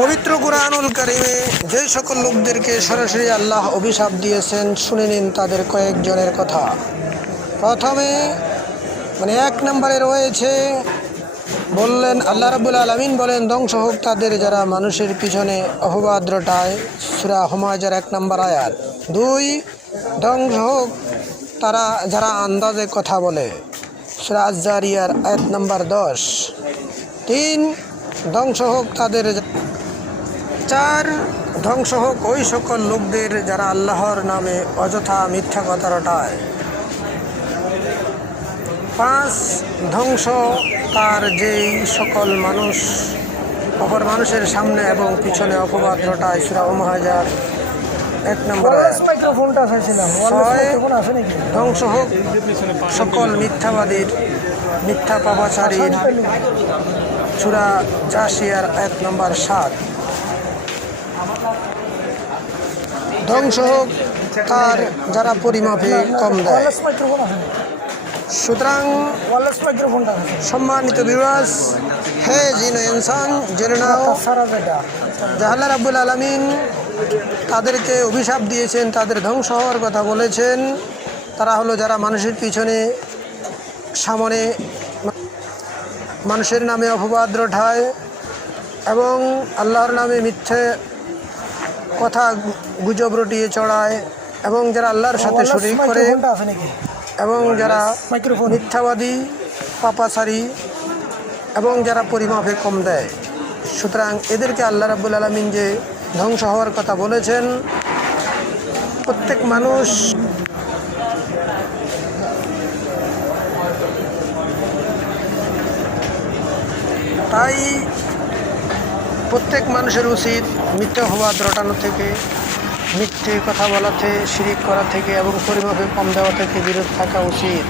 পবিত্র কুরআনুল কারীমে যে সকল লোকদেরকে সরাসরি আল্লাহ অভিশাপ দিয়েছেন, শুনে নিন তাদের কয়েকজনের কথা। প্রথমে এক নম্বরে রয়েছে, বললেন আল্লাহ রাব্বুল আলামিন বলেন, ধ্বংস হোক তাদের যারা মানুষের পিছনে অপবাদ রটায়। সূরা হুমাযার 1 নম্বর আয়াত। 2, ধ্বংস হোক তারা যারা আন্দাজে কথা বলে। সূরা আয-যারিয়ার আয়াত নম্বর 10। 3, ধ্বংস হোক তাদের। 4, ধ্বংস হোক ওই সকল লোকদের যারা আল্লাহর নামে অযথা মিথ্যা কথা রটায়। 5, ধ্বংস তার যেই সকল মানুষ অপর মানুষের সামনে এবং পিছনে অপবাদ রটায়। সূরা হুমাযার 1 নম্বর আয়াত। 6, ধ্বংস হোক সকল মিথ্যাবাদীর, মিথ্যা পাপাচারীর। সূরা জাসিয়ার আয়াত নম্বর 7। ধ্বংস হোক তার যারা পরিমাপে কম দেয়। সুতরাং সম্মানিত ভিউয়ার্স, হে জিন ও ইনসান, জেনে নাও যে আল্লাহ রাব্বুল আলামিন তাদেরকে অভিশাপ দিয়েছেন, তাদের ধ্বংস হওয়ার কথা বলেছেন। তারা হলো যারা মানুষের পিছনে সামনে মানুষের নামে অপবাদ রটায় এবং আল্লাহর নামে মিথ্যে কথা গুজব রটিয়ে চড়ায়, এবং যারা আল্লাহর সাথে শরীক করে, এবং যারা মিথ্যাবাদী, পাপাচারী, এবং যারা পরিমাপে কম দেয়। সুতরাং এদেরকে আল্লাহ রাব্বুল আলামিন যে ধ্বংস হওয়ার কথা বলেছেন, প্রত্যেক মানুষ তাই প্রত্যেক মানুষের উচিত মিথ্যা অপবাদ রটানো থেকে, মিথ্যে কথা বলা থেকে, শিরিক করা থেকে এবং পরিমাপে কম দেওয়া থেকে বিরত থাকা উচিত।